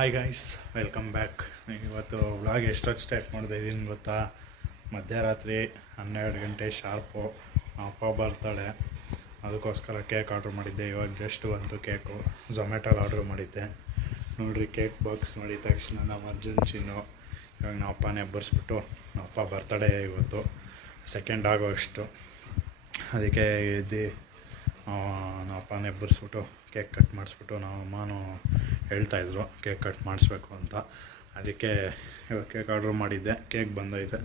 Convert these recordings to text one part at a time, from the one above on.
Hi guys, welcome back. ಇವತ್ತು vlog ಎಷ್ಟೊತ್ತು start ಮಾಡ್ತಾ ಇದ್ದೀನಿ ಗೊತ್ತಾ? ಮಧ್ಯರಾತ್ರಿ 12 ಗಂಟೆ ಶಾರ್ಪು. ಅಪ್ಪ ಬರ್ತಾಳೆ, ಅದಕ್ಕೋಸ್ಕರ ಕೇಕ್ ಆರ್ಡ್ರ್ ಮಾಡಿದ್ದೆ. ಇವಾಗ ಜಸ್ಟ್ ಬಂತು ಕೇಕು. ಝೊಮ್ಯಾಟೋಲ್ಲಿ ಆರ್ಡ್ರ್ ಮಾಡಿದ್ದೆ. ನೋಡಿರಿ, ಕೇಕ್ ಬಾಕ್ಸ್ ಮಾಡಿದ ತಕ್ಷಣ ನಮ್ಮ ಅರ್ಜುನ್ ಚಿನ್ನು ಇವಾಗ ನಮ್ಮ ಅಪ್ಪನೇ ಎಬ್ಬರಿಸ್ಬಿಟ್ಟು, ನಮ್ಮ ಅಪ್ಪ ಬರ್ತಡೇ ಇವತ್ತು 2 ಆಗಸ್ಟ್. ಅದಕ್ಕೆ ಎದ್ದು ನಮ್ಮ ಅಪ್ಪನೇ ಎಬ್ಬರಿಸ್ಬಿಟ್ಟು ಕೇಕ್ ಕಟ್ ಮಾಡಿಸ್ಬಿಟ್ಟು ನಮ್ಮ ಅಮ್ಮನೂ ಹೇಳ್ತಾಯಿದ್ರು ಕೇಕ್ ಕಟ್ ಮಾಡಿಸ್ಬೇಕು ಅಂತ. ಅದಕ್ಕೆ ಇವಾಗ ಕೇಕ್ ಆರ್ಡ್ರ್ ಮಾಡಿದ್ದೆ. ಕೇಕ್ ಬಂದೈತೆ.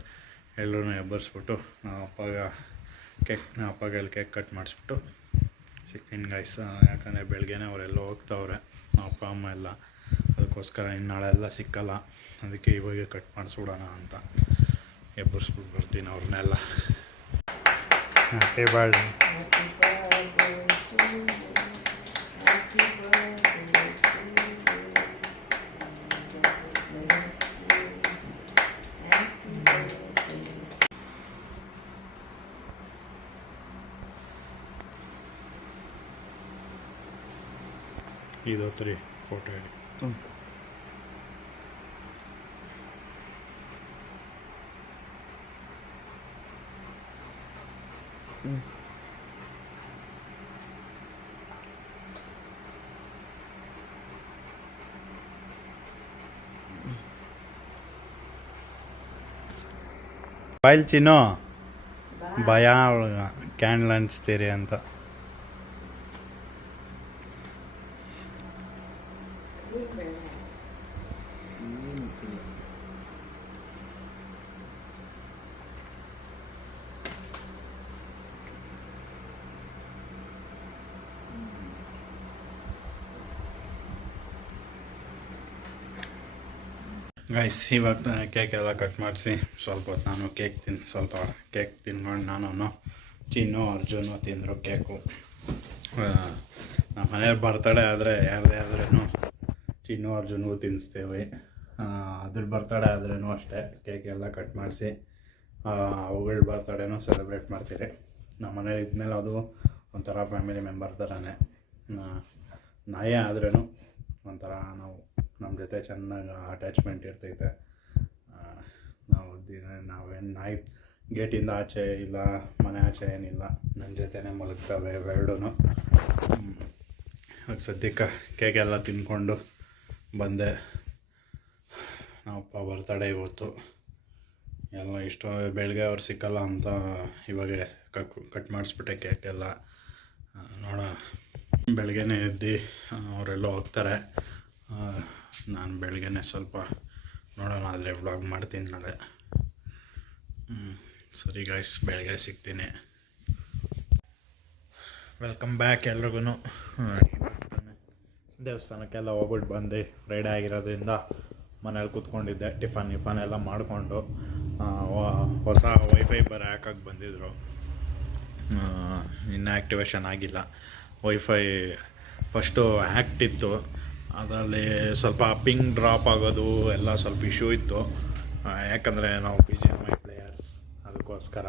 ಎಲ್ಲರೂ ಎಬ್ಬರಿಸ್ಬಿಟ್ಟು ನಮ್ಮ ಅಪ್ಪಗೆ ಅಲ್ಲಿ ಕೇಕ್ ಕಟ್ ಮಾಡಿಸ್ಬಿಟ್ಟು ಸಿಗ್ತೀನಿ ಗೈಸ್. ಯಾಕಂದರೆ ಬೆಳಗ್ಗೆನೇ ಅವರೆಲ್ಲ ಹೋಗ್ತಾವ್ರೆ, ನಮ್ಮ ಅಪ್ಪ ಅಮ್ಮ ಎಲ್ಲ. ಅದಕ್ಕೋಸ್ಕರ ಇನ್ನು ನಾಳೆ ಎಲ್ಲ ಸಿಕ್ಕಲ್ಲ. ಅದಕ್ಕೆ ಇವಾಗ ಕಟ್ ಮಾಡಿಸ್ಬಿಡೋಣ ಅಂತ ಎಬ್ಬರಿಸ್ಬಿಟ್ಟು ಬರ್ತೀನಿ ಅವ್ರನ್ನೆಲ್ಲ. Happy birthday. ಇದು 3 ಫೋಟೋ ಹೇಳಿ. ಬಾಯ್ಲ್ ಚಿನ್ನು ಭಯ ಕ್ಯಾಂಡಲ್ ಹಂಚ್ತೀರಿ ಅಂತ. ಗೈಸ್, ಇವಾಗ ಕೇಕ್ ಎಲ್ಲ ಕಟ್ ಮಾಡಿಸಿ ಸ್ವಲ್ಪ ಹೊತ್ತು ನಾನು ಸ್ವಲ್ಪ ಕೇಕ್ ತಿನ್ಕೊಂಡು ನಾನು ಚಿನ್ನು ಅರ್ಜುನು ತಿಂದರು ಕೇಕು. ನಮ್ಮ ಮನೆಯವ್ರು ಬರ್ತಡೇ ಆದರೆ ಯಾರ್ದಾದ್ರೂ ಚಿನ್ನು ಅರ್ಜುನ್ಗೂ ತಿನ್ನಿಸ್ತೇವೆ. ಅದ್ರ ಬರ್ತಡೇ ಆದ್ರೂ ಅಷ್ಟೇ ಕೇಕ್ ಎಲ್ಲ ಕಟ್ ಮಾಡಿಸಿ ಅವುಗಳ ಬರ್ತಡೇನೂ ಸೆಲೆಬ್ರೇಟ್ ಮಾಡ್ತೀರಿ. ನಮ್ಮ ಮನೇಲಿ ಇದ್ಮೇಲೆ ಅದು ಒಂಥರ ಫ್ಯಾಮಿಲಿ ಮೆಂಬರ್ ಥರನೇ. ನಾಯಿ ಆದ್ರೂ ಒಂಥರ ನಮ್ಮ ಜೊತೆ ಚೆನ್ನಾಗಿ ಅಟ್ಯಾಚ್ಮೆಂಟ್ ಇರ್ತೈತೆ. ನಾವೇನು ನಾಯಿ ಗೇಟಿಂದ ಆಚೆ ಇಲ್ಲ, ಮನೆ ಆಚೆ ಏನಿಲ್ಲ, ನನ್ನ ಜೊತೆನೇ ಮಲಗ್ತವೆ ಎರಡೂ. ಸದ್ಯಕ್ಕೆ ಕೇಕೆಲ್ಲ ತಿಂದ್ಕೊಂಡು ಬಂದೆ. ನಮ್ಮಪ್ಪ ಬರ್ತಡೇ ಇವತ್ತು. ಎಲ್ಲ ಇಷ್ಟು ಬೆಳಗ್ಗೆ ಅವ್ರು ಸಿಕ್ಕಲ್ಲ ಅಂತ ಇವಾಗ ಕಟ್ ಮಾಡಿಸ್ಬಿಟ್ಟೆ ಕೇಕೆಲ್ಲ. ನೋಡೋಣ, ಬೆಳಗ್ಗೆನೇ ಎದ್ದು ಅವರೆಲ್ಲ ಹೋಗ್ತಾರೆ. ನಾನು ಬೆಳಗ್ಗೆನೇ ಸ್ವಲ್ಪ ನೋಡೋಣ, ಆದರೆ ವ್ಲಾಗ್ ಮಾಡ್ತೀನಿ ನಾಳೆ. ಸರಿ ಗೈಸ್, ಬೆಳಗ್ಗೆ ಸಿಗ್ತೀನಿ. ವೆಲ್ಕಮ್ ಬ್ಯಾಕ್ ಎಲ್ರಿಗೂ. ದೇವಸ್ಥಾನಕ್ಕೆಲ್ಲ ಹೋಗ್ಬಿಟ್ಟು ಬಂದು ಫ್ರೈಡೇ ಆಗಿರೋದ್ರಿಂದ ಮನೇಲಿ ಕೂತ್ಕೊಂಡಿದ್ದೆ. ಟಿಫನ್ ಎಲ್ಲ ಮಾಡಿಕೊಂಡು ಹೊಸ ವೈಫೈ ಹಾಕಕ್ಕೆ ಬಂದಿದ್ದರು. ಇನ್ನೂ ಆ್ಯಕ್ಟಿವೇಶನ್ ಆಗಿಲ್ಲ. ವೈಫೈ ಫಸ್ಟು ಆ್ಯಕ್ಟ್ ಇತ್ತು, ಅದರಲ್ಲಿ ಸ್ವಲ್ಪ ಪಿಂಗ್ ಡ್ರಾಪ್ ಆಗೋದು ಎಲ್ಲ ಸ್ವಲ್ಪ ಇಶ್ಯೂ ಇತ್ತು. ಯಾಕಂದರೆ ನಾವು BGMI ಪ್ಲೇಯರ್ಸ್, ಅದಕ್ಕೋಸ್ಕರ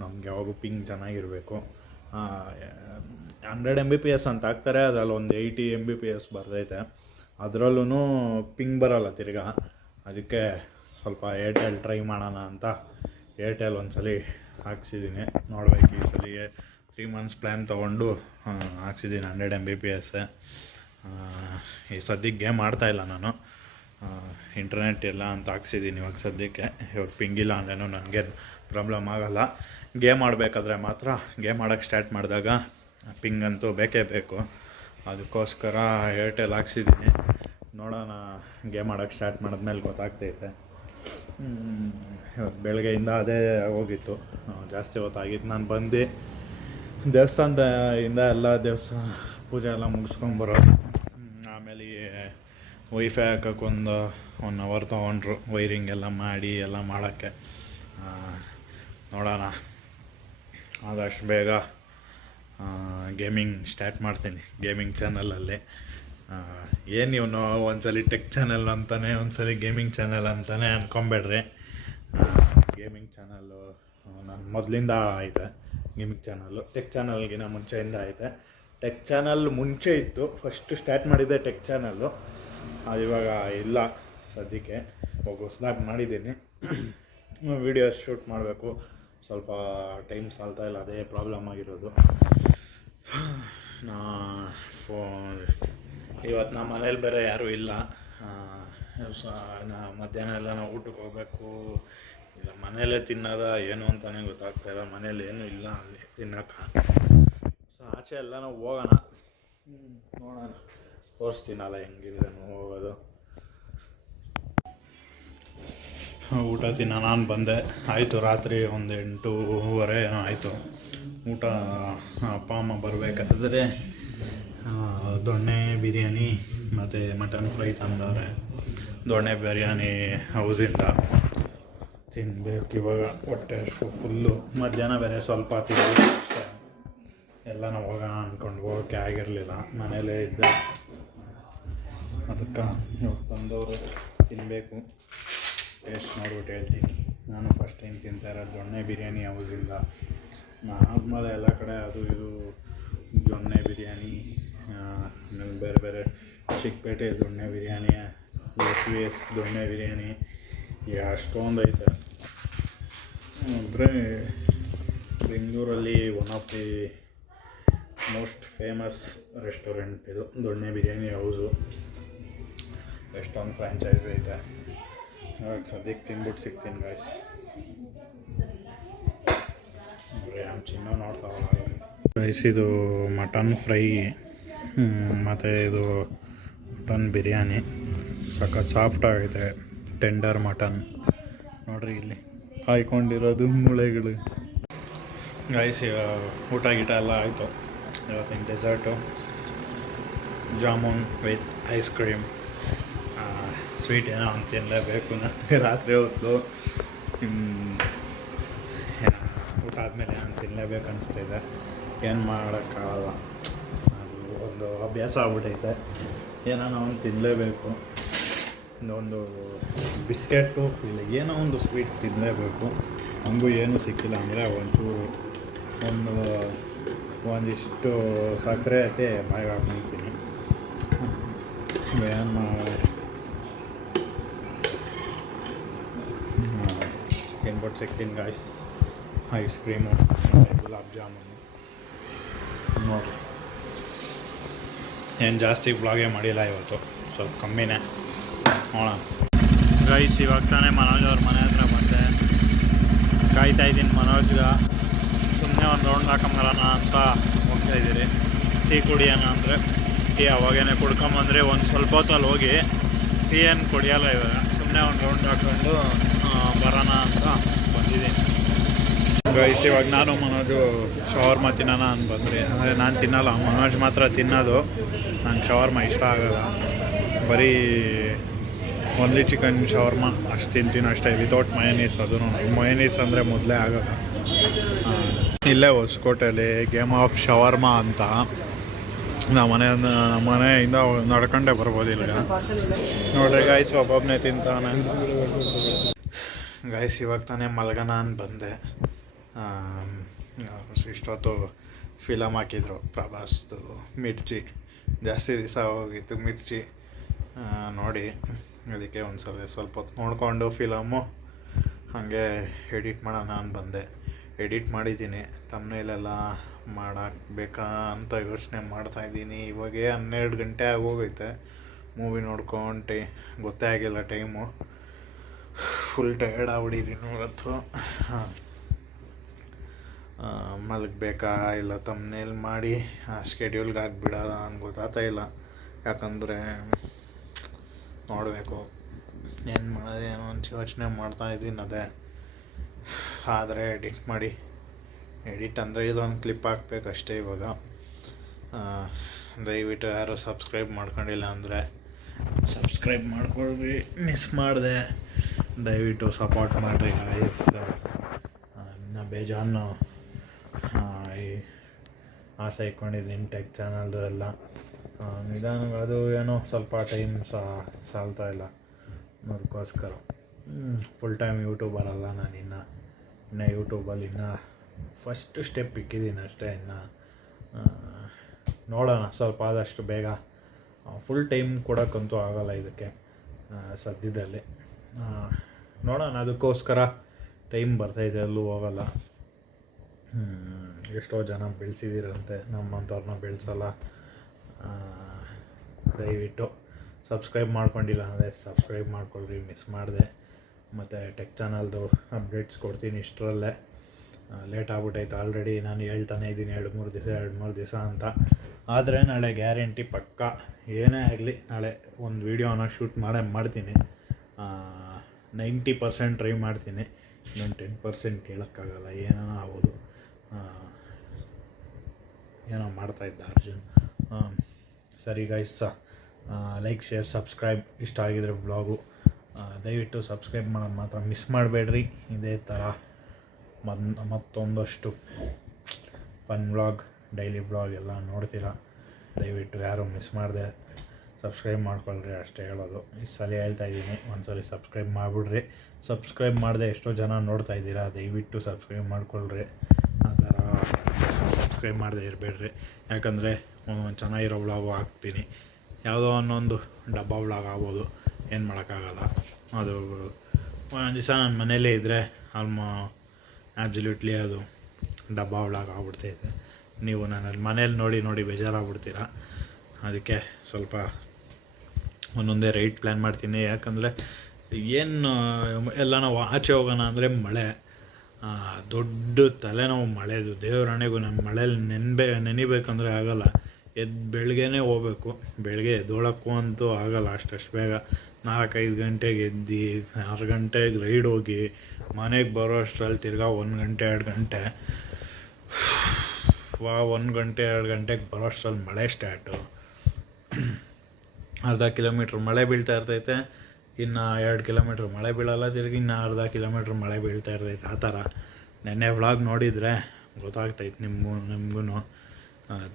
ನಮಗೆ ಯಾವಾಗೂ ಪಿಂಗ್ ಚೆನ್ನಾಗಿರಬೇಕು. 100 Mbps ಅಂತ ಹಾಕ್ತಾರೆ, ಅದರಲ್ಲಿ ಒಂದು 80 Mbps ಬರ್ತೈತೆ. ಅದರಲ್ಲೂ ಪಿಂಗ್ ಬರೋಲ್ಲ ತಿರ್ಗಾ. ಅದಕ್ಕೆ ಸ್ವಲ್ಪ ಏರ್ಟೆಲ್ ಟ್ರೈ ಮಾಡೋಣ ಅಂತ ಏರ್ಟೆಲ್ ಒಂದ್ಸಲ ಹಾಕ್ಸಿದ್ದೀನಿ. ನೋಡ್ಬೇಕು, ಈ ಸಲ 3 months ಪ್ಲ್ಯಾನ್ ತೊಗೊಂಡು ಹಾಕ್ಸಿದ್ದೀನಿ 100 Mbps. ಈ ಸದ್ಯಕ್ಕೆ ಗೇಮ್ ಆಡ್ತಾಯಿಲ್ಲ ನಾನು, ಇಂಟರ್ನೆಟ್ ಇಲ್ಲ ಅಂತ ಹಾಕ್ಸಿದ್ದೀನಿ ಇವಾಗ ಸದ್ಯಕ್ಕೆ. ಇವಾಗ ಪಿಂಗಿಲ್ಲ ಅಂದ್ರೂ ನನಗೇನು ಪ್ರಾಬ್ಲಮ್ ಆಗೋಲ್ಲ. ಗೇಮ್ ಆಡಬೇಕಾದ್ರೆ ಮಾತ್ರ, ಗೇಮ್ ಆಡೋಕ್ಕೆ ಸ್ಟಾರ್ಟ್ ಮಾಡಿದಾಗ ಪಿಂಗ್ ಅಂತೂ ಬೇಕೇ ಬೇಕು. ಅದಕ್ಕೋಸ್ಕರ ಏರ್ಟೆಲ್ ಹಾಕ್ಸಿದ್ದೀನಿ. ನೋಡೋಣ, ಗೇಮ್ ಆಡೋಕ್ಕೆ ಸ್ಟಾರ್ಟ್ ಮಾಡಿದ್ಮೇಲೆ ಗೊತ್ತಾಗ್ತೈತೆ. ಇವತ್ತು ಬೆಳಗ್ಗೆಯಿಂದ ಅದೇ ಹೋಗಿತ್ತು, ಜಾಸ್ತಿ ಹೊತ್ತಾಗಿತ್ತು. ನಾನು ಬಂದು ದೇವಸ್ಥಾನದಿಂದ ಎಲ್ಲ ದೇವಸ್ಥಾನ ಪೂಜೆ ಎಲ್ಲ ಮುಗಿಸ್ಕೊಂಬರೋದು. ಆಮೇಲೆ ವೈಫೈ ಹಾಕೋಕ್ಕೆ ಒಂದು 1 hour ತೊಗೊಂಡ್ರು, ವೈರಿಂಗ್ ಎಲ್ಲ ಮಾಡಿ ಎಲ್ಲ ಮಾಡೋಕ್ಕೆ. ನೋಡೋಣ, ಆದಷ್ಟು ಬೇಗ ಗೇಮಿಂಗ್ ಸ್ಟಾರ್ಟ್ ಮಾಡ್ತೀನಿ ಗೇಮಿಂಗ್ ಚಾನಲಲ್ಲಿ. ಏನು ಇವನು ಒಂದ್ಸಲಿ ಟೆಕ್ ಚಾನಲ್ ಅಂತಲೇ, ಒಂದ್ಸಲಿ ಗೇಮಿಂಗ್ ಚಾನಲ್ ಅಂತಲೇ ಅಂದ್ಕೊಂಬೇಡ್ರಿ. ಗೇಮಿಂಗ್ ಚಾನಲ್ಲು ನನ್ನ ಮೊದಲಿಂದ ಐತೆ. ಗೇಮಿಂಗ್ ಚಾನಲ್ಲು ಟೆಕ್ ಚಾನಲ್ಗಿನ ಮುಂಚೆಯಿಂದ ಐತೆ. ಟೆಕ್ ಚಾನಲ್ ಮುಂಚೆ ಇತ್ತು, ಫಸ್ಟ್ ಸ್ಟಾರ್ಟ್ ಮಾಡಿದ್ದೆ ಟೆಕ್ ಚಾನಲ್ಲು. ಇವಾಗ ಇಲ್ಲ ಸದ್ಯಕ್ಕೆ. ಹೊಸದಾಗಿ ಮಾಡಿದ್ದೀನಿ. ವೀಡಿಯೋಸ್ ಶೂಟ್ ಮಾಡಬೇಕು, ಸ್ವಲ್ಪ ಟೈಮ್ ಸಾಲ್ತಾ ಇಲ್ಲ, ಅದೇ ಪ್ರಾಬ್ಲಮ್ ಆಗಿರೋದು. ಇವತ್ತು ನಮ್ಮ ಮನೇಲಿ ಬೇರೆ ಯಾರೂ ಇಲ್ಲ. ಮಧ್ಯಾಹ್ನ ಎಲ್ಲ ನಾವು ಊಟಕ್ಕೆ ಹೋಗಬೇಕು. ಇಲ್ಲ ಮನೇಲೇ ತಿನ್ನೋದ ಏನು ಅಂತಲೇ ಗೊತ್ತಾಗ್ತಾಯಿಲ್ಲ. ಮನೇಲಿ ಏನೂ ಇಲ್ಲ ಅಲ್ಲಿ ತಿನ್ನೋಕೆ. ಆಚೆ ಎಲ್ಲ ನಾವು ಹೋಗೋಣ, ನೋಡೋಣ, ತೋರಿಸ್ತೀನಲ್ಲ ಹೆಂಗಿದ್ರೆ ಹೋಗೋದು. ಊಟ ತಿನ್ನೋ ನಾನು ಬಂದೆ, ಆಯಿತು ರಾತ್ರಿ ಒಂದು 8:30 ಏನೋ ಆಯಿತು ಊಟ. ಅಪ್ಪ ಅಮ್ಮ ಬರಬೇಕಾದ್ರೆ ದೊಣ್ಣೆ ಬಿರಿಯಾನಿ ಮತ್ತು ಮಟನ್ ಫ್ರೈ ತಂದವ್ರೆ. ದೊಣ್ಣೆ ಬಿರಿಯಾನಿ ಹೌಸಿಂದ ತಿನ್ನಬೇಕು ಇವಾಗ. ಹೊಟ್ಟೆ ಅಷ್ಟು ಫುಲ್ಲು. ಮಧ್ಯಾಹ್ನ ಬೇರೆ ಸ್ವಲ್ಪ ತಿಂದು ಎಲ್ಲ ನಾವು ಹೋಗೋಣ ಅಂದ್ಕೊಂಡು ಹೋಗೋಕ್ಕೆ ಆಗಿರಲಿಲ್ಲ, ಮನೇಲೇ ಇದ್ದೆ. ಅದಕ್ಕೆ ಇವಾಗ ತಂದವರು ತಿನ್ನಬೇಕು. ಟೇಸ್ಟ್ ನೋಡ್ಬಿಟ್ಟು ಹೇಳ್ತೀನಿ. ನಾನು ಫಸ್ಟ್ ಟೈಮ್ ತಿಂತಾ ಇರೋದು ದೊಣ್ಣೆ ಬಿರಿಯಾನಿ ಹೌಸಿಂದ. ನಾರ್ಮಲ್ ಎಲ್ಲ ಕಡೆ ಅದು ಇದು ದೊಣ್ಣೆ ಬಿರಿಯಾನಿ, ಆಮೇಲೆ ಬೇರೆ ಬೇರೆ ಚಿಕ್ಕಪೇಟೆ ದೊಣ್ಣೆ ಬಿರಿಯಾನಿ, ಎಸ್ ದೊಣ್ಣೆ ಬಿರಿಯಾನಿ ಅಷ್ಟೊಂದು ಐತೆ. ಅಂದರೆ ಬೆಂಗಳೂರಲ್ಲಿ one of the most famous restaurant ಇದು ದೊಣ್ಣೆ ಬಿರಿಯಾನಿ ಹೌಸು. ಎಷ್ಟೊಂದು ಫ್ರ್ಯಾಂಚೈಸ್ ಐತೆ. ಇವಾಗ ಸದ್ಯಕ್ಕೆ ತಿನ್ಬಿಟ್ಟು ಸಿಗ್ತೀನಿ ಗಾಯ್ಸ್. ನಮ್ಮ ಚಿನ್ನ ನೋಡ್ತಾವಲ್ಲ ಗೈಸ್. ಇದು ಮಟನ್ ಫ್ರೈ ಮತ್ತು ಇದು ಮಟನ್ ಬಿರಿಯಾನಿ ಸಖತ್ ಸಾಫ್ಟ್ ಆಗೈತೆ. ಟೆಂಡರ್ ಮಟನ್ ನೋಡ್ರಿ, ಇಲ್ಲಿ ಕಾಯ್ಕೊಂಡಿರೋದು ಮೂಳೆಗಳು. ಗೈಸ್ ಊಟ ಗೀಟ ಎಲ್ಲ ಆಯಿತು. ಇವತ್ತಿನ desert jamun with ice cream. Sweet ಏನೋ ಅಂತ ತಿನ್ನಲೇಬೇಕು ನನಗೆ. ರಾತ್ರಿ ಹೊತ್ತು ಊಟ ಆದಮೇಲೆ ನಾನು ತಿನ್ನಲೇಬೇಕು ಅನಿಸ್ತಿದೆ. ಏನು ಮಾಡೋಕ್ಕಾಗಲ್ಲ, ಅದು ಒಂದು ಅಭ್ಯಾಸ ಆಗ್ಬಿಟ್ಟೈತೆ. ಏನೋ ಒಂದು ತಿನ್ನಲೇಬೇಕು. ಒಂದು ಬಿಸ್ಕೆಟು ಇಲ್ಲ ಏನೋ ಒಂದು ಸ್ವೀಟ್ ತಿನ್ನಲೇಬೇಕು. ಹಂಗೂ ಏನೂ ಸಿಕ್ಕಿಲ್ಲ ಅಂದರೆ ಒಂದಿಷ್ಟು ಸಕ್ಕರೆ ಐತೆ ಬಾಯಿಗೆ ಹಾಕ್ಕೊಳ್ತೀನಿ. ಏನು ತಿನ್ಬಿಟ್ಟು ಸಿಗ್ತೀನಿ guys. Ice cream, gulab jamun ನೋಡಿರಿ. ಏನು ಜಾಸ್ತಿ ಬ್ಲಾಗೇ ಮಾಡಿಲ್ಲ ಇವತ್ತು, ಸ್ವಲ್ಪ ಕಮ್ಮಿನೇ. ನೋಡೋಣ ಗೈಸ್. ಇವಾಗ ತಾನೇ ಮನೋಜ್ ಅವ್ರ ಮನೆ ಹತ್ರ ಬಂದೆ. ಕಾಯ್ತಾಯಿದ್ದೀನಿ ಮನೋಜ್ಗೆ. ಸುಮ್ಮನೆ ಒಂದು ರೌಂಡ್ ಹಾಕೊಂಬರೋಣ ಅಂತ ಹೋಗ್ತಾಯಿದ್ದೀರಿ. ಟೀ ಕುಡಿಯೋಣ ಅಂದರೆ ಟೀ ಅವಾಗೇನೆ ಕುಡ್ಕೊಂಬಂದರೆ ಒಂದು ಸ್ವಲ್ಪ ಹೊತ್ತಲ್ಲಿ ಹೋಗಿ ಟೀ ಏನು ಕುಡಿಯೋಲ್ಲ ಇವಾಗ. ಸುಮ್ಮನೆ ಒಂದು ರೌಂಡ್ ಹಾಕ್ಕೊಂಡು ಬರೋಣ ಅಂತ ಬಂದಿದ್ದೀನಿ ಗೈಸ್. ಇವಾಗ ನಾನು ಮನೋಜು ಶವರ್ಮ ತಿನ್ನೋಣ ಅಂತ ಬಂದ್ರಿ. ಅಂದರೆ ನಾನು ತಿನ್ನಲ್ಲ, ಮನೋಜ್ ಮಾತ್ರ ತಿನ್ನೋದು. ನಂಗೆ ಶವರ್ಮ ಇಷ್ಟ ಆಗೋಲ್ಲ. ಬರೀ ಓನ್ಲಿ ಚಿಕನ್ ಶವರ್ಮ ಅಷ್ಟು ತಿಂತೀನಿ ಅಷ್ಟೇ, ವಿತೌಟ್ ಮಯನೀಸ್. ಅದು ಮಯನೀಸ್ ಅಂದರೆ ಮೊದಲೇ ಆಗೋಲ್ಲ. ಇಲ್ಲೇ ಹೊಸಕೋಟೆಯಲ್ಲಿ ಗೇಮ್ ಆಫ್ ಶವರ್ಮ ಅಂತ ನಮ್ಮ ಮನೆಯಿಂದ ನಡ್ಕೊಂಡೇ ಬರ್ಬೋದಿಲ್ಲ. ನೋಡ್ರಿ ಗಾಯ್ಸ್, ಒಬ್ಬೊಬ್ಬನೇ ತಿಂತಾನೆ. ಗಾಯ್ಸ್ ಇವಾಗ ತಾನೇ ಮಲ್ಗನ ಅಂತ ಬಂದೆ. ಇಷ್ಟೊತ್ತು ಫಿಲಮ್ ಹಾಕಿದ್ರು ಪ್ರಭಾಸ್ದು ಮಿರ್ಚಿ. ಜಾಸ್ತಿ ದಿವಸ ಹೋಗಿತ್ತು ಮಿರ್ಚಿ ನೋಡಿ. ಅದಕ್ಕೆ ಸ್ವಲ್ಪ ಹೊತ್ತು ನೋಡಿಕೊಂಡು ಫಿಲಮು ಹಾಗೆ ಎಡಿಟ್ ಮಾಡೋಣ ಅಂತ ಬಂದೆ. ಎಡಿಟ್ ಮಾಡಿದ್ದೀನಿ. ಥಂಬ್ನೇಲೆಲ್ಲ ಮಾಡಾಕಬೇಕಾ ಅಂತ ಯೋಚನೆ ಮಾಡ್ತಾಯಿದ್ದೀನಿ. ಇವಾಗೇ 12 ಗಂಟೆ ಆಗೋಗೈತೆ. ಮೂವಿ ನೋಡ್ಕೊಂಡು ಗೊತ್ತೇ ಆಗಿಲ್ಲ ಟೈಮು. ಫುಲ್ ಟಯರ್ಡ್ ಆಗ್ಬಿಟ್ಟಿದ್ದೀನಿ ಇವತ್ತು. ಮಲಗಬೇಕಾ ಇಲ್ಲ ಥಂಬ್ನೇಲ್ ಮಾಡಿ ಶೆಡ್ಯೂಲ್ಗೆ ಹಾಕ್ಬಿಡೋದ ಅಂತ ಗೊತ್ತಾಗ್ತಾ ಇಲ್ಲ. ಯಾಕಂದರೆ ನೋಡಬೇಕು ಏನು ಮಾಡೋದೇನೋ ಅಂತ ಯೋಚನೆ ಮಾಡ್ತಾಯಿದ್ದೀನಿ. ಅದೇ ಆದರೆ ಎಡಿಟ್ ಅಂದರೆ ಇದೊಂದು ಕ್ಲಿಪ್ ಹಾಕ್ಬೇಕಷ್ಟೇ ಇವಾಗ. ದಯವಿಟ್ಟು ಯಾರು ಸಬ್ಸ್ಕ್ರೈಬ್ ಮಾಡ್ಕೊಂಡಿಲ್ಲ ಅಂದರೆ ಸಬ್ಸ್ಕ್ರೈಬ್ ಮಾಡ್ಕೊಳ್ರಿ. ಮಿಸ್ ಮಾಡಿದೆ, ದಯವಿಟ್ಟು ಸಪೋರ್ಟ್ ಮಾಡಿರಿ ಗೈಸ್. ಇನ್ನು ಬೇಜಾನು ಆಸೆ ಇಟ್ಕೊಂಡಿದ್ದೀನಿ ಟೆಕ್ ಚಾನಲ್ದು ಎಲ್ಲ. ನಿಧಾನ ಅದು ಏನೋ ಸ್ವಲ್ಪ ಟೈಮ್ ಸಾಲ್ತಾ ಇಲ್ಲ. ಅದಕ್ಕೋಸ್ಕರ ಫುಲ್ ಟೈಮ್ ಯೂಟ್ಯೂಬರ್ ಅಲ್ಲ ನಾನು. ಇನ್ನು ಯೂಟ್ಯೂಬಲ್ಲಿ ಫಸ್ಟ್ ಸ್ಟೆಪ್ ಇಕ್ಕಿದ್ದೀನಿ ಅಷ್ಟೇ. ನೋಡೋಣ ಸ್ವಲ್ಪ ಆದಷ್ಟು ಬೇಗ ಫುಲ್ ಟೈಮ್ ಕೊಡೋಕ್ಕಂತೂ ಆಗೋಲ್ಲ ಇದಕ್ಕೆ ಸದ್ಯದಲ್ಲಿ. ನೋಡೋಣ, ಅದಕ್ಕೋಸ್ಕರ ಟೈಮ್ ಬರ್ತೈತೆ, ಎಲ್ಲೂ ಹೋಗಲ್ಲ. ಎಷ್ಟೋ ಜನ ಬೆಳೆಸಿದ್ದೀರಂತೆ, ನಮ್ಮಂಥವ್ರನ್ನ ಬೆಳೆಸಲ್ಲ. ದಯವಿಟ್ಟು ಸಬ್ಸ್ಕ್ರೈಬ್ ಮಾಡ್ಕೊಂಡಿಲ್ಲ ಅಂದರೆ ಸಬ್ಸ್ಕ್ರೈಬ್ ಮಾಡ್ಕೊಳ್ರಿ, ಮಿಸ್ ಮಾಡಿದೆ. ಮತ್ತು ಟೆಕ್ ಚಾನಲ್ದು ಅಪ್ಡೇಟ್ಸ್ ಕೊಡ್ತೀನಿ ಇಷ್ಟರಲ್ಲೇ. ಲೇಟ್ ಆಗ್ಬಿಟ್ಟೈತೆ ಆಲ್ರೆಡಿ, ನಾನು ಹೇಳ್ತಾನೆ ಇದ್ದೀನಿ 2-3 ದಿವಸ ಅಂತ. ಆದರೆ ನಾಳೆ ಗ್ಯಾರಂಟಿ ಪಕ್ಕ ಏನೇ ಆಗಲಿ ನಾಳೆ ಒಂದು ವೀಡಿಯೋನ ಶೂಟ್ ಮಾಡ್ತೀನಿ. 90% ಟ್ರೈ ಮಾಡ್ತೀನಿ, ಇನ್ನೊಂದು 10% ಹೇಳೋಕ್ಕಾಗಲ್ಲ, ಏನೋ ಆಗೋದು. ಏನೋ ಮಾಡ್ತಾಯಿದ್ದ ಅರ್ಜುನ್. ಸರಿ ಗೈಸ್, ಲೈಕ್, ಶೇರ್, ಸಬ್ಸ್ಕ್ರೈಬ್. ಇಷ್ಟ ಆಗಿದ್ರೆ ಬ್ಲಾಗು ದಯವಿಟ್ಟು ಸಬ್ಸ್ಕ್ರೈಬ್ ಮಾಡೋದು ಮಾತ್ರ ಮಿಸ್ ಮಾಡಬೇಡ್ರಿ. ಇದೇ ಥರ ಮತ್ತೊಂದಷ್ಟು ಫನ್ ವ್ಲಾಗ್, ಡೈಲಿ ವ್ಲಾಗ್ ಎಲ್ಲ ನೋಡ್ತೀರಾ. ದಯವಿಟ್ಟು ಯಾರೂ ಮಿಸ್ ಮಾಡಿದೆ ಸಬ್ಸ್ಕ್ರೈಬ್ ಮಾಡ್ಕೊಳ್ರಿ, ಅಷ್ಟೇ ಹೇಳೋದು. ಈ ಸಲ ಹೇಳ್ತಾಯಿದ್ದೀನಿ, ಒಂದ್ಸಲ ಸಬ್ಸ್ಕ್ರೈಬ್ ಮಾಡಿಬಿಡ್ರಿ. ಸಬ್ಸ್ಕ್ರೈಬ್ ಮಾಡಿದೆ ಎಷ್ಟೋ ಜನ ನೋಡ್ತಾ ಇದ್ದೀರಾ, ದಯವಿಟ್ಟು ಸಬ್ಸ್ಕ್ರೈಬ್ ಮಾಡ್ಕೊಳ್ರಿ. ಆ ಥರ ಸಬ್ಸ್ಕ್ರೈಬ್ ಮಾಡದೆ ಇರಬೇಡ್ರಿ, ಯಾಕಂದರೆ ಚೆನ್ನಾಗಿರೋ ವ್ಲಾಗು ಹಾಕ್ತೀನಿ. ಯಾವುದೋ ಒಂದೊಂದು ಡಬ್ಬ ವ್ಲಾಗ್ ಆಗ್ಬೋದು, ಏನು ಮಾಡೋಕ್ಕಾಗಲ್ಲ. ಅದು ಒಂದು ದಿವಸ ನಾನು ಮನೇಲೇ ಇದ್ದರೆ ಆಬ್ಸಲ್ಯೂಟ್ಲಿ ಅದು ಡಬ್ಬ ವ್ಲಾಗ್ ಆಗ್ಬಿಡ್ತೈತೆ. ನೀವು ನನ್ನ ಮನೇಲಿ ನೋಡಿ ಬೇಜಾರಾಗ್ಬಿಡ್ತೀರ. ಅದಕ್ಕೆ ಸ್ವಲ್ಪ ಒಂದೊಂದೇ ರೈಡ್ ಪ್ಲ್ಯಾನ್ ಮಾಡ್ತೀನಿ. ಯಾಕಂದರೆ ಏನು ಎಲ್ಲ ನಾವು ಆಚೆ ಹೋಗೋಣ ಅಂದರೆ ಮಳೆ, ದೊಡ್ಡ ತಲೆನೋವು ಮಳೆದು. ದೇವರಾಣೆಗೂ ನಮ್ಮ ಮಳೇಲಿ ನೆನಿಬೇಕಂದ್ರೆ ಆಗೋಲ್ಲ. ಬೆಳಗ್ಗೆನೇ ಹೋಗ್ಬೇಕು, ಬೆಳಗ್ಗೆ ಎದ್ದೋಳಕ್ಕೂ ಅಂತೂ ಆಗೋಲ್ಲ ಅಷ್ಟು ಬೇಗ. 4-5 ಗಂಟೆಗೆ ಎದ್ದು 6 ಗಂಟೆಗೆ ರೈಡ್ ಹೋಗಿ ಮನೆಗೆ ಬರೋ ಅಷ್ಟರಲ್ಲಿ ತಿರ್ಗಾ 1 ಗಂಟೆ 2 ಗಂಟೆ 1 ಗಂಟೆ 2 ಗಂಟೆಗೆ ಬರೋ ಅಷ್ಟರಲ್ಲಿ ಮಳೆ ಸ್ಟಾರ್ಟು. ಅರ್ಧ ಕಿಲೋಮೀಟ್ರ್ ಮಳೆ ಬೀಳ್ತಾ ಇರ್ತೈತೆ, ಇನ್ನು 2 ಕಿಲೋಮೀಟ್ರ್ ಮಳೆ ಬೀಳಲ್ಲ, ತಿರ್ಗಿ ಇನ್ನು ಅರ್ಧ ಕಿಲೋಮೀಟ್ರ್ ಮಳೆ ಬೀಳ್ತಾ ಇರ್ತೈತೆ. ಆ ಥರ ನೆನ್ನೆ ವ್ಲಾಗ್ ನೋಡಿದರೆ ಗೊತ್ತಾಗ್ತೈತೆ ನಿಮಗೂ.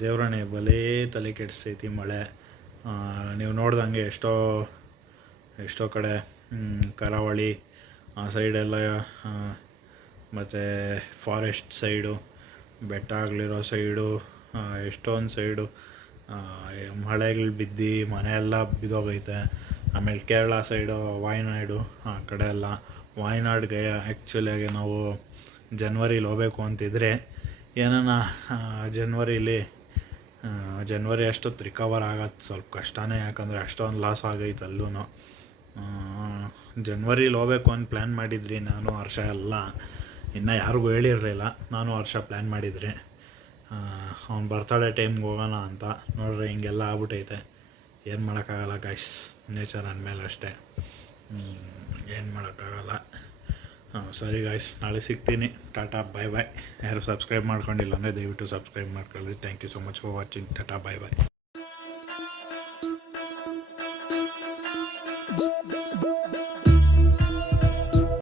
ದೇವರಾಣೆ ಬಲೇ ತಲೆ ಕೆಡಿಸ್ತೈತಿ ಮಳೆ. ನೀವು ನೋಡ್ದಂಗೆ ಎಷ್ಟೋ ಕಡೆ ಕರಾವಳಿ ಆ ಸೈಡೆಲ್ಲ, ಮತ್ತು ಫಾರೆಸ್ಟ್ ಸೈಡು, ಬೆಟ್ಟ ಆಗಲಿರೋ ಸೈಡು, ಎಷ್ಟೊಂದು ಸೈಡು ಮಳೆಗಳು ಬಿದ್ದು ಮನೆಯೆಲ್ಲ ಬಿದ್ದೋಗೈತೆ. ಆಮೇಲೆ ಕೇರಳ ಸೈಡು, ವಾಯನಾಡು ಆ ಕಡೆ ಎಲ್ಲ. ವಾಯನಾಡಿಗೆ ಆ್ಯಕ್ಚುಲಿಯಾಗಿ ನಾವು ಜನ್ವರಿಲಿ ಹೋಗ್ಬೇಕು ಅಂತಿದ್ರೆ ಏನಾನ ಜನ್ವರಿ ಅಷ್ಟೊತ್ತು ರಿಕವರ್ ಆಗೋದು ಸ್ವಲ್ಪ ಕಷ್ಟನೇ, ಯಾಕಂದರೆ ಅಷ್ಟೊಂದು ಲಾಸ್ ಆಗೈತೆ ಅಲ್ಲೂ. ಜನ್ವರಿಲಿ ಹೋಗ್ಬೇಕು ಅಂತ ಪ್ಲ್ಯಾನ್ ಮಾಡಿದ್ರಿ ನಾನು, ವರ್ಷ ಎಲ್ಲ ಇನ್ನೂ ಯಾರಿಗೂ ಹೇಳಿರಲಿಲ್ಲ. ನಾನು ವರ್ಷ ಪ್ಲ್ಯಾನ್ ಮಾಡಿದ್ರಿ ಅವ್ನು ಬರ್ತಡೇ ಟೈಮ್ಗೆ ಹೋಗೋಣ ಅಂತ. ನೋಡ್ರಿ ಹಿಂಗೆಲ್ಲ ಆಗ್ಬಿಟ್ಟೈತೆ, ಏನು ಮಾಡೋಕ್ಕಾಗಲ್ಲ ಗೈಸ್, ನೇಚರ್ ಅಂದಮೇಲೆ ಅಷ್ಟೇ, ಏನು ಮಾಡೋಕ್ಕಾಗಲ್ಲ. ಸರಿ ಗೈಸ್, ನಾಳೆ ಸಿಗ್ತೀನಿ. ಟಾಟಾ, ಬಾಯ್ ಬಾಯ್. ಯಾರು ಸಬ್ಸ್ಕ್ರೈಬ್ ಮಾಡ್ಕೊಂಡಿಲ್ಲ ಅಂದರೆ ದಯವಿಟ್ಟು ಸಬ್ಸ್ಕ್ರೈಬ್ ಮಾಡ್ಕೊಳ್ಳಿ. Thank you so much for watching. ಟಾಟಾ, ಬಾಯ್ ಬಾಯ್.